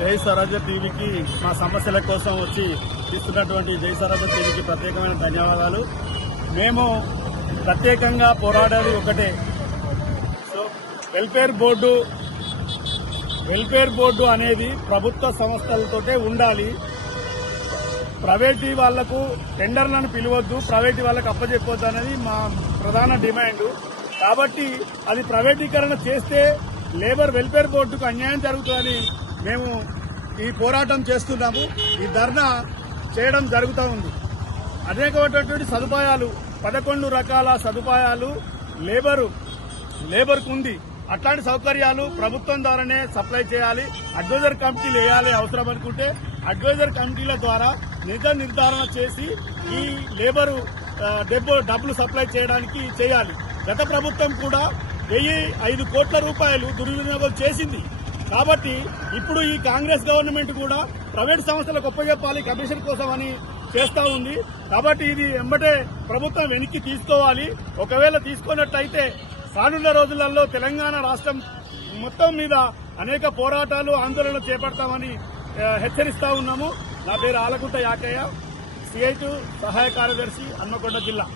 జై స్వరాజ్య టీవీకి మా సమస్యల కోసం వచ్చి ఇస్తున్నటువంటి జై స్వరాజ్య టీవీకి ప్రత్యేకమైన ధన్యవాదాలు. మేము ప్రత్యేకంగా పోరాడేది ఒకటే. సో వెల్ఫేర్ బోర్డు అనేది ప్రభుత్వ సంస్థలతోటే ఉండాలి. ప్రైవేటీ వాళ్లకు టెండర్లను పిలవద్దు, ప్రైవేటీ వాళ్లకు అప్పచెప్పొద్దు అనేది మా ప్రధాన డిమాండ్. కాబట్టి అది ప్రైవేటీకరణ చేస్తే లేబర్ వెల్ఫేర్ బోర్డుకు అన్యాయం జరుగుతుందని మేము ఈ పోరాటం చేస్తున్నాము. ఈ ధర్నా చేయడం జరుగుతూ ఉంది. అనేకమైనటువంటి సదుపాయాలు 11 రకాల సదుపాయాలు లేబర్కు ఉంది. అట్లాంటి సౌకర్యాలు ప్రభుత్వం ద్వారానే సప్లై చేయాలి. అడ్వైజర్ కమిటీలు వేయాలి. అవసరం అనుకుంటే అడ్వైజర్ కమిటీల ద్వారా నిజ నిర్ధారణ చేసి ఈ లేబరు డబ్బులు సప్లై చేయడానికి చేయాలి. గత ప్రభుత్వం కూడా 1,005 కోట్ల రూపాయలు దుర్వినియోగం చేసింది. కాబట్టి ఇప్పుడు ఈ కాంగ్రెస్ గవర్నమెంట్ కూడా ప్రైవేట్ సంస్థలకు ఒప్పజెప్పాలి కమిషన్ కోసం అని చేస్తా ఉంది. కాబట్టి ఇది వెంబటే ప్రభుత్వం వెనక్కి తీసుకోవాలి. ఒకవేళ తీసుకున్నట్లయితే రానున్న రోజులలో తెలంగాణ రాష్ట్రం మొత్తం మీద అనేక పోరాటాలు ఆందోళనలు చేపడతామని హెచ్చరిస్తా ఉన్నాము. నా పేరు ఆలకుంట యాకయ్య, CI2 సహాయ కార్యదర్శి, హన్మకొండ జిల్లా.